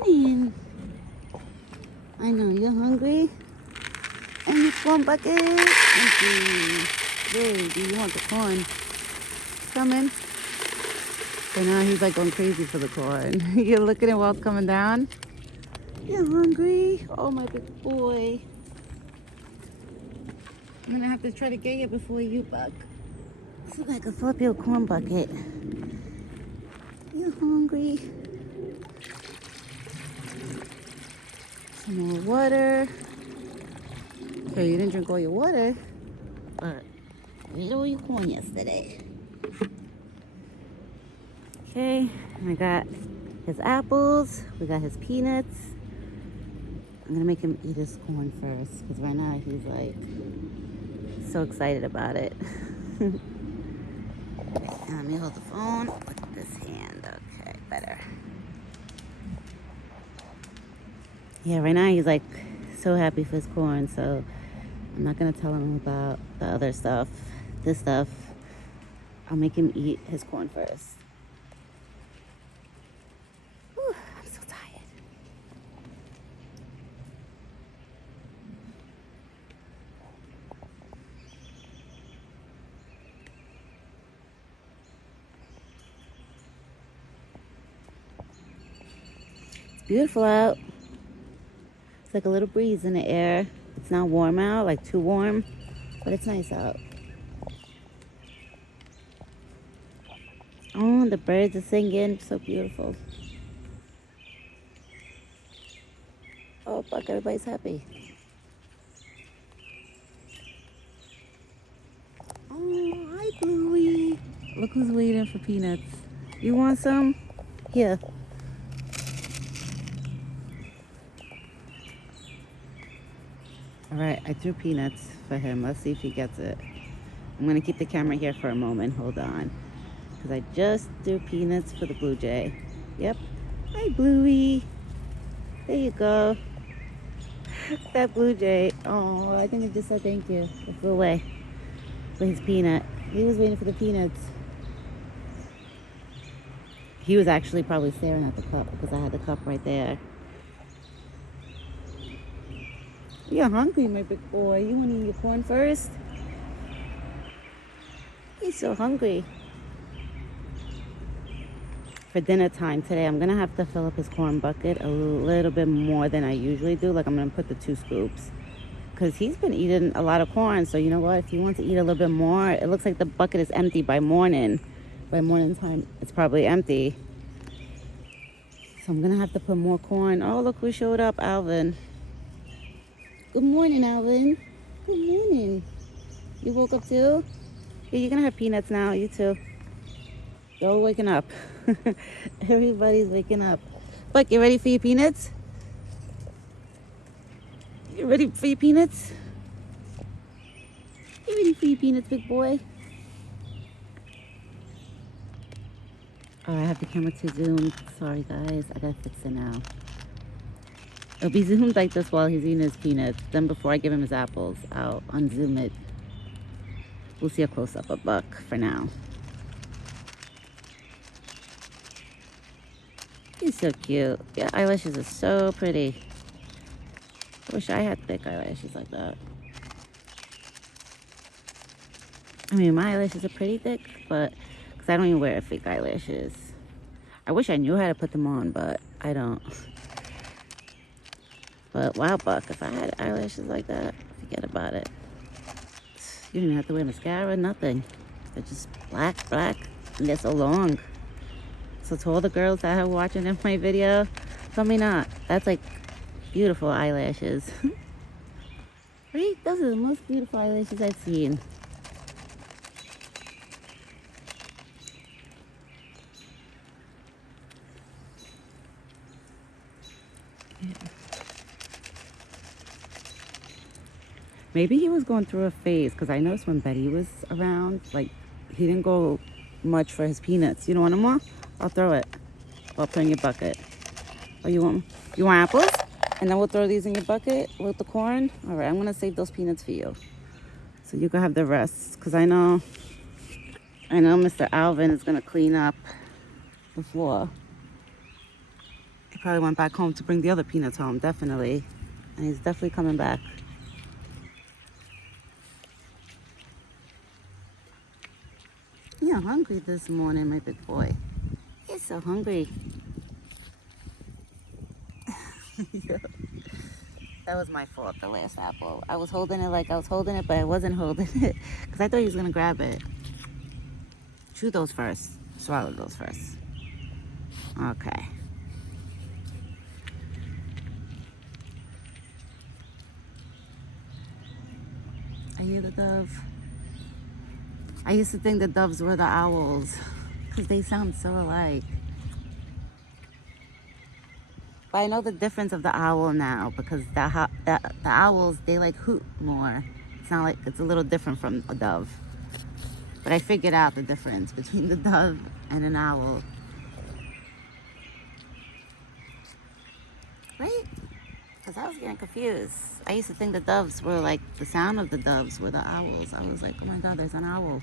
morning. I know you're hungry. And your corn bucket. Empty. Really, do you want the corn? Coming. So now he's like going crazy for the corn. You're looking at while it's coming down. You're hungry. Oh, my big boy. I'm gonna have to try to get you before you buck. See if I can flip your corn bucket. You're hungry. Some more water. Okay, you didn't drink all your water, but you ate all your corn yesterday. Okay, I got his apples. We got his peanuts. I'm gonna make him eat his corn first, because right now he's like so excited about it. Let me hold the phone with this hand. Okay, better. Yeah, right now he's like so happy for his corn, so I'm not gonna tell him about the other stuff. This stuff, I'll make him eat his corn first. Whew, I'm so tired. It's beautiful out. It's like a little breeze in the air. It's not warm out, like too warm, but it's nice out. Oh, the birds are singing, so beautiful. Oh, fuck, everybody's happy. Oh, hi, Bluey. Look who's waiting for peanuts. You want some? Here. All right, I threw peanuts for him. Let's see if he gets it. I'm gonna keep the camera here for a moment. Hold on. Because I just threw peanuts for the blue jay. Yep. Hi, Bluey. There you go. That blue jay. Oh, I think it just said thank you. It flew away for his peanut. He was waiting for the peanuts. He was actually probably staring at the cup because I had the cup right there. You're hungry, my big boy. You want to eat your corn first? He's so hungry. For dinner time today, I'm going to have to fill up his corn bucket a little bit more than I usually do. Like, I'm going to put the 2 scoops. Because he's been eating a lot of corn. So, you know what? If he wants to eat a little bit more, it looks like the bucket is empty by morning. By morning time, it's probably empty. So, I'm going to have to put more corn. Oh, look who showed up, Alvin. Good morning, Alvin. Good morning. You woke up too? Yeah, you're going to have peanuts now. You too. They're all waking up. Everybody's waking up. Buck, you ready for your peanuts? You ready for your peanuts? You ready for your peanuts, big boy? Oh, I have the camera to zoom. Sorry, guys. I gotta fix it now. It'll be zoomed like this while he's eating his peanuts. Then before I give him his apples, I'll unzoom it. We'll see a close-up of Buck for now. He's so cute. Yeah, eyelashes are so pretty. I wish I had thick eyelashes like that. I mean, my eyelashes are pretty thick, but because I don't even wear fake eyelashes. I wish I knew how to put them on, but I don't. But wow, Buck, if I had eyelashes like that, forget about it. You don't even have to wear mascara, nothing. They're just black, and they're so long. So to all the girls that are watching in my video, tell me not. That's like beautiful eyelashes. Right? Those are the most beautiful eyelashes I've seen. Yeah. Maybe he was going through a phase, because I noticed when Betty was around, like, he didn't go much for his peanuts. You don't want them more? I'll throw it. I'll put in your bucket. Oh, you want apples? And then we'll throw these in your bucket with the corn. All right, I'm going to save those peanuts for you. So you can have the rest. Because I know Mr. Alvin is going to clean up the floor. He probably went back home to bring the other peanuts home, definitely. And he's definitely coming back. You're hungry this morning, my big boy. He's so hungry. Yeah. That was my fault, the last apple. I was holding it like I was holding it, but I wasn't holding it because I thought he was going to grab it. Chew those first. Swallow those first. Okay. I hear the dove. I used to think the doves were the owls because they sound so alike. But I know the difference of the owl now because the owls, they like hoot more. It's not like, it's a little different from a dove. But I figured out the difference between the dove and an owl. Right? Because I was getting confused. I used to think the doves were like, the sound of the doves were the owls. I was like, oh my God, there's an owl.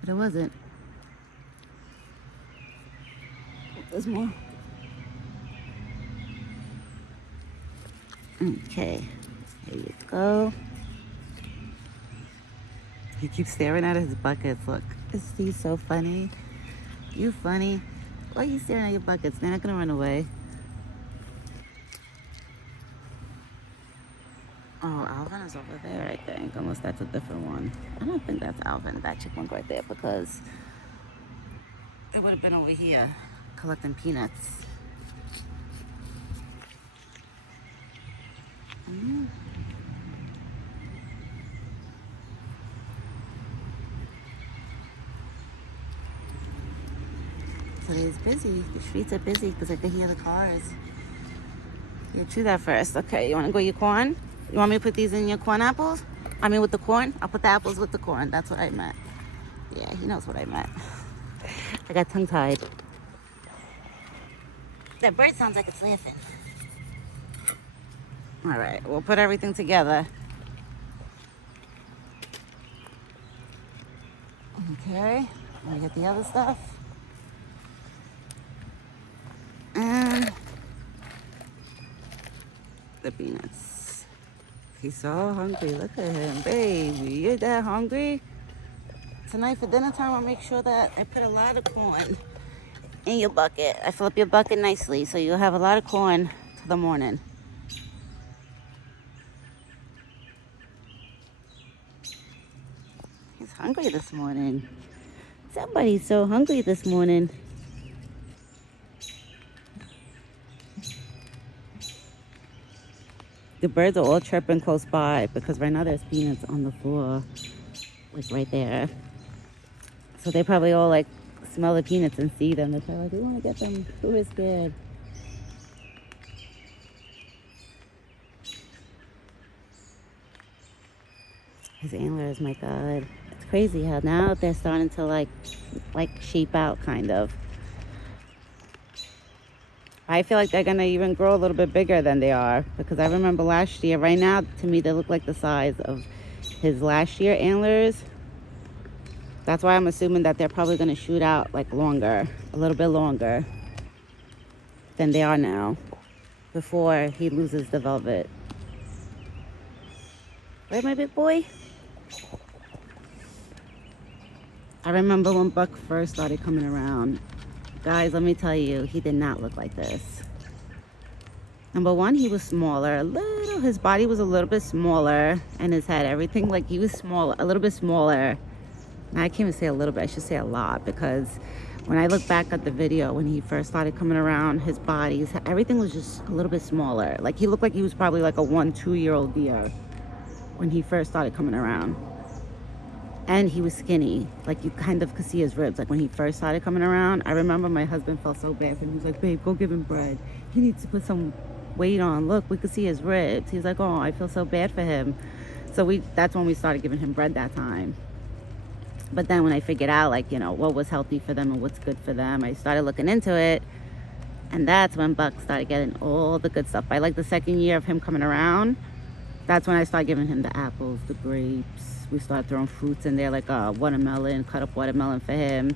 But it wasn't. There's more. Okay, here you go. He keeps staring at his buckets. Look, is he so funny? You funny. Why are you staring at your buckets? They're not gonna run away. Oh, Alvin is over there, I think, unless that's a different one. I don't think that's Alvin, that chipmunk right there, because it would have been over here collecting peanuts. Today's busy. The streets are busy because I can hear the cars. You chew that first. Okay, you want to go your corn? You want me to put these in your corn apples? I mean with the corn? I'll put the apples with the corn. That's what I meant. Yeah, he knows what I meant. I got tongue-tied. That bird sounds like it's laughing. All right, we'll put everything together. Okay, let me get the other stuff. And the peanuts. He's so hungry. Look at him, baby. You're that hungry? Tonight for dinner time, I'll make sure that I put a lot of corn in your bucket. I fill up your bucket nicely so you'll have a lot of corn till the morning. He's hungry this morning. Somebody's so hungry this morning. The birds are all chirping close by because right now there's peanuts on the floor, like right there. So they probably all like smell the peanuts and see them. They're probably like, we want to get them. Who is scared? His antlers, my God. It's crazy how now they're starting to like shape out kind of. I feel like they're gonna even grow a little bit bigger than they are because I remember last year, right now to me they look like the size of his last year antlers. That's why I'm assuming that they're probably gonna shoot out like longer, a little bit longer than they are now before he loses the velvet. Right, my big boy? I remember when Buck first started coming around. Guys, let me tell you, he did not look like this. Number one, he was smaller. His body was a little bit smaller, and his head, everything, like he was smaller, a little bit smaller. Now, I can't even say a little bit, I should say a lot, because when I look back at the video, when he first started coming around, his body, everything was just a little bit smaller. Like he looked like he was probably like a 1-2-year-old deer when he first started coming around. And he was skinny, like you kind of could see his ribs. Like when he first started coming around, I remember my husband felt so bad for him. He was like, babe, go give him bread. He needs to put some weight on. Look, we could see his ribs. He's like, oh, I feel so bad for him. So that's when we started giving him bread that time. But then when I figured out, like, you know, what was healthy for them and what's good for them, I started looking into it. And that's when Buck started getting all the good stuff. By like the second year of him coming around, that's when I started giving him the apples, the grapes. We started throwing fruits in there, like a watermelon, cut up watermelon for him.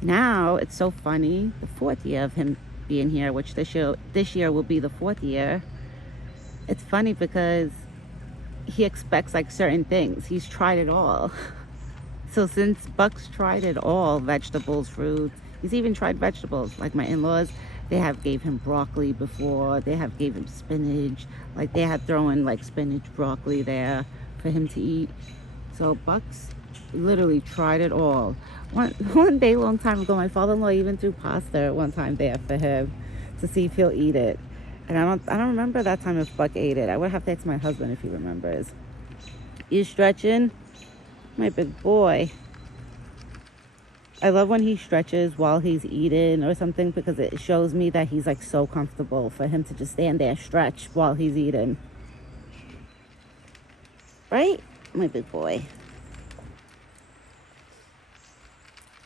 Now, it's so funny, the fourth year of him being here, which this year will be the 4th year. It's funny because he expects like certain things. He's tried it all. So since Buck's tried it all, vegetables, fruits, he's even tried vegetables. Like my in-laws, they have gave him broccoli before. They have gave him spinach. Like they had thrown like spinach, broccoli there for him to eat. So Buck's literally tried it all. One day, long time ago, my father-in-law even threw pasta one time there for him to see if he'll eat it. And I don't remember that time if Buck ate it. I would have to ask my husband if he remembers. You stretching? My big boy. I love when he stretches while he's eating or something because it shows me that he's like so comfortable for him to just stand there and stretch while he's eating. Right? My big boy.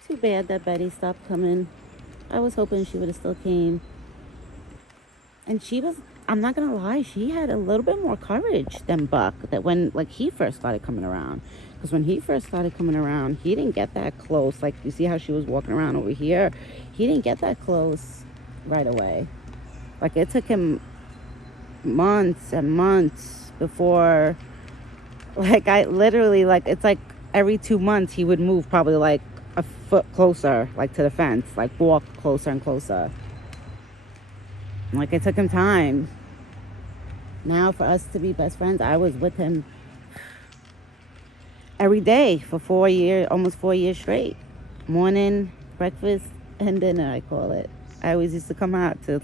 Too bad that Betty stopped coming. I was hoping she would have still came. And she was, I'm not gonna lie, she had a little bit more courage than Buck that when like he first started coming around. Because when he first started coming around, he didn't get that close. Like you see how she was walking around over here? He didn't get that close right away. Like it took him months and months before, like I literally, like it's like every 2 months he would move probably like a foot closer, like to the fence, like walk closer and closer. Like it took him time. Now for us to be best friends, I was with him every day for 4 years, almost 4 years straight. Morning, breakfast, and dinner, I call it. I always used to come out to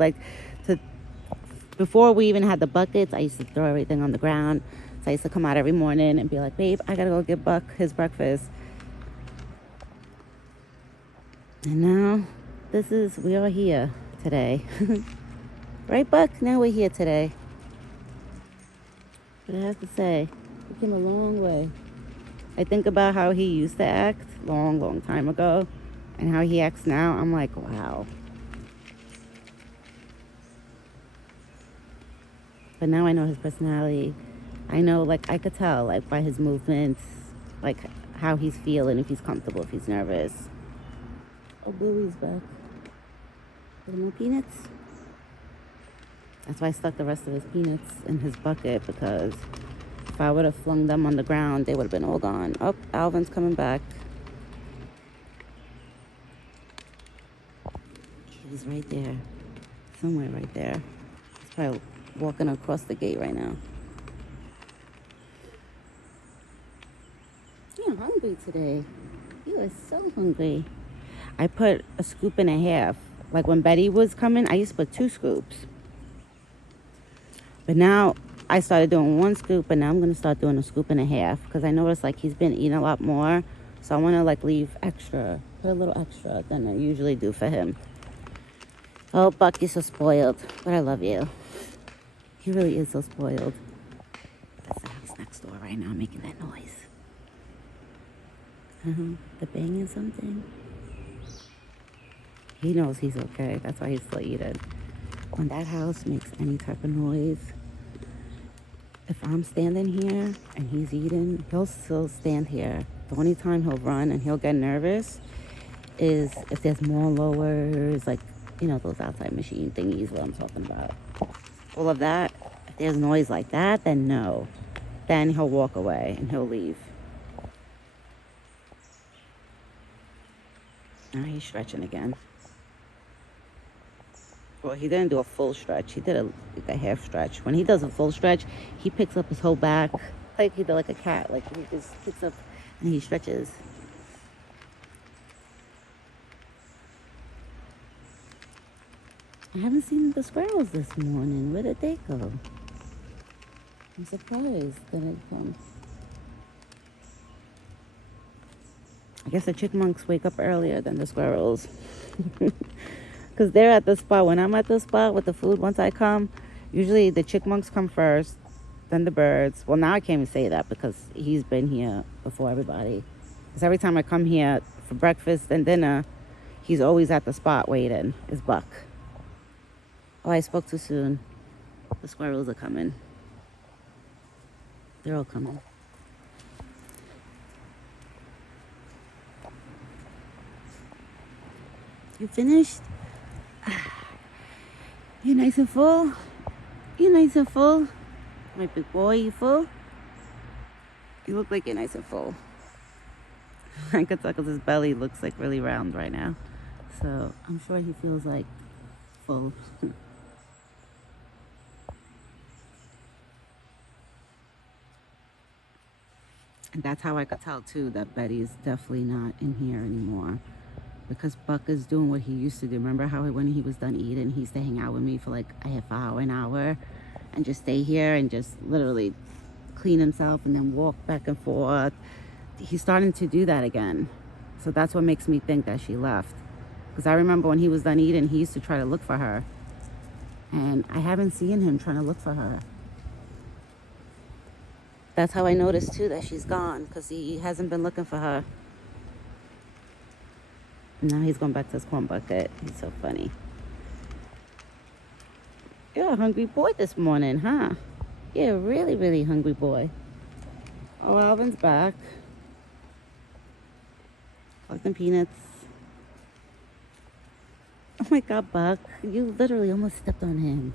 before we even had the buckets, I used to throw everything on the ground. So I used to come out every morning and be like, babe, I gotta go get Buck his breakfast. And now, we are here today. Right, Buck? Now we're here today. But I have to say, we came a long way. I think about how he used to act long time ago and how he acts now. I'm like, wow. But now I know his personality. I know, like, I could tell, like, by his movements, like, how he's feeling, if he's comfortable, if he's nervous. Oh, Bluey's back. Little more peanuts? That's why I stuck the rest of his peanuts in his bucket, because if I would have flung them on the ground, they would have been all gone. Oh, Alvin's coming back. He's right there. Somewhere right there. He's probably walking across the gate right now. You're hungry today. You are so hungry. I put a scoop and a half. Like when Betty was coming, I used to put 2 scoops. But now I started doing 1 scoop, but now I'm going to start doing a scoop and a half because I noticed like he's been eating a lot more. So I want to like leave extra, put a little extra than I usually do for him. Oh, Buck, you're so spoiled, but I love you. He really is so spoiled. That's the house next door right now making that noise. The banging something. He knows he's okay. That's why he's still eating. When that house makes any type of noise, if I'm standing here and he's eating, he'll still stand here. The only time he'll run and he'll get nervous is if there's more lowers, like, you know, those outside machine thingies what I'm talking about. All of that, if there's noise like that, then no. Then he'll walk away and he'll leave. Now he's stretching again. Well, he didn't do a full stretch. He did a half stretch. When he does a full stretch, he picks up his whole back. Like he did like a cat. Like he just picks up and he stretches. I haven't seen the squirrels this morning. Where did they go? I'm surprised that it comes. I guess the chipmunks wake up earlier than the squirrels. Because they're at the spot. When I'm at the spot with the food, once I come, usually the chipmunks come first, then the birds. Well, now I can't even say that because he's been here before everybody. Because every time I come here for breakfast and dinner, he's always at the spot waiting, is Buck. Oh, I spoke too soon. The squirrels are coming. They're all coming. You finished? You nice and full? You nice and full? My big boy, you full? You look like you're nice and full. I could tell because his belly looks like really round right now. So I'm sure he feels like full. And that's how I could tell too that Betty is definitely not in here anymore. Because Buck is doing what he used to do. Remember how when he was done eating, he used to hang out with me for like a half hour, an hour, and just stay here and just literally clean himself and then walk back and forth. He's starting to do that again. So that's what makes me think that she left. Because I remember when he was done eating, he used to try to look for her. And I haven't seen him trying to look for her. That's how I noticed too that she's gone, because he hasn't been looking for her. Now he's going back to his corn bucket. He's so funny. You're a hungry boy this morning, huh? You're a really, really hungry boy. Oh, Alvin's back. Collecting peanuts. Oh my God, Buck. You literally almost stepped on him.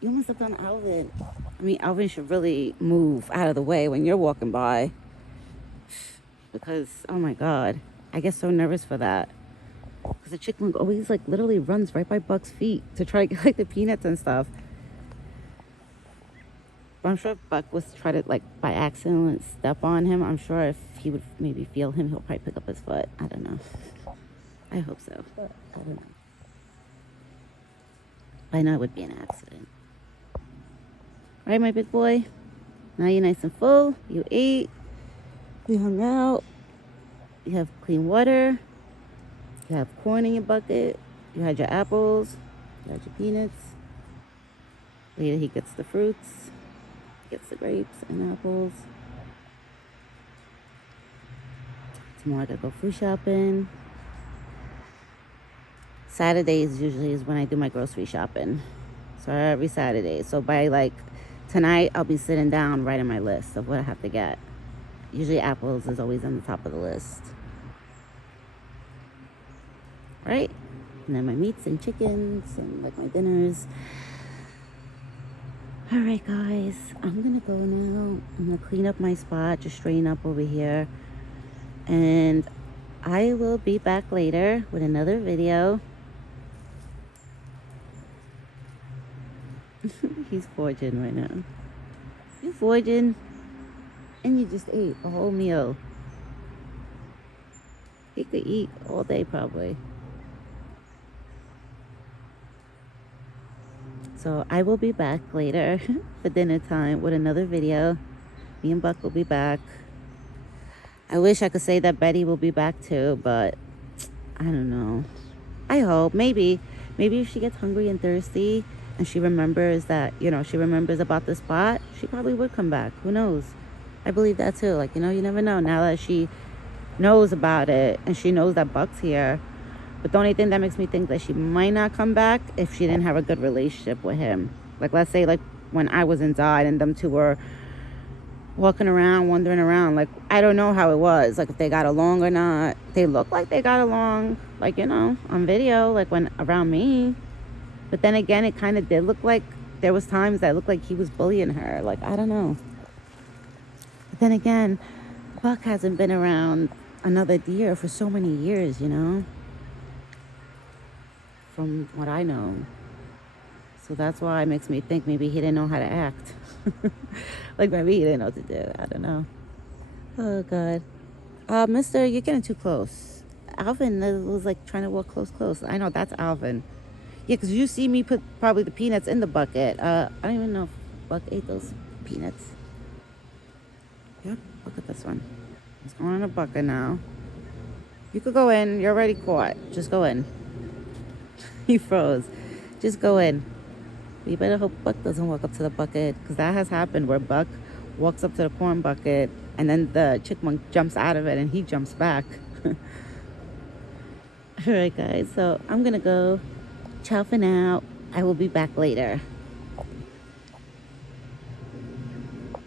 You almost stepped on Alvin. I mean, Alvin should really move out of the way when you're walking by. Because, oh my God, I get so nervous for that. Because the chicken always like literally runs right by Buck's feet to try to get like the peanuts and stuff. But I'm sure if Buck was to try to like by accident step on him, I'm sure if he would maybe feel him, he'll probably pick up his foot. I don't know. I hope so, but I don't know. I know it would be an accident. Right, my big boy? Now you're nice and full. You ate. You hung out. You have clean water. You have corn in your bucket. You had your apples. You had your peanuts. Later he gets the fruits. He gets the grapes and apples. Tomorrow I gotta go food shopping. Saturdays usually is when I do my grocery shopping. So every Saturday. So by like tonight, I'll be sitting down writing my list of what I have to get. Usually apples is always on the top of the list. Right? And then my meats and chickens and like my dinners. All right, guys, I'm gonna go now. I'm gonna clean up my spot, just straighten up over here. And I will be back later with another video. He's foraging right now. You foraging? And you just ate a whole meal. He could eat all day probably. So I will be back later for dinner time with another video. Me and Buck will be back. I wish I could say that Betty will be back too, but I don't know. I hope. Maybe if she gets hungry and thirsty and she remembers that, you know, she remembers about the spot, she probably would come back. Who knows? I believe that too. Like, you know, you never know. Now that she knows about it and she knows that Buck's here. But the only thing that makes me think that she might not come back if she didn't have a good relationship with him. Like, let's say, like, when I was inside and them two were walking around, wandering around. Like, I don't know how it was. Like, if they got along or not. They look like they got along, like, you know, on video, like, when around me. But then again, it kind of did look like there was times that looked like he was bullying her. Like, I don't know. But then again, Buck hasn't been around another deer for so many years, you know? From what I know. So that's why it makes me think maybe he didn't know how to act. Like maybe he didn't know what to do. I don't know. Oh God. Mister, you're getting too close. Alvin was like trying to walk close. I know that's Alvin. Yeah, because you see me put probably the peanuts in the bucket. I don't even know if Buck ate those peanuts. Yeah, look at this one. It's going in a bucket now. You could go in. You're already caught. Just go in. He froze. Just go in. But you better hope Buck doesn't walk up to the bucket, because that has happened where Buck walks up to the corn bucket and then the chipmunk jumps out of it and he jumps back. All right, guys. So I'm going to go. Ciao for now. I will be back later.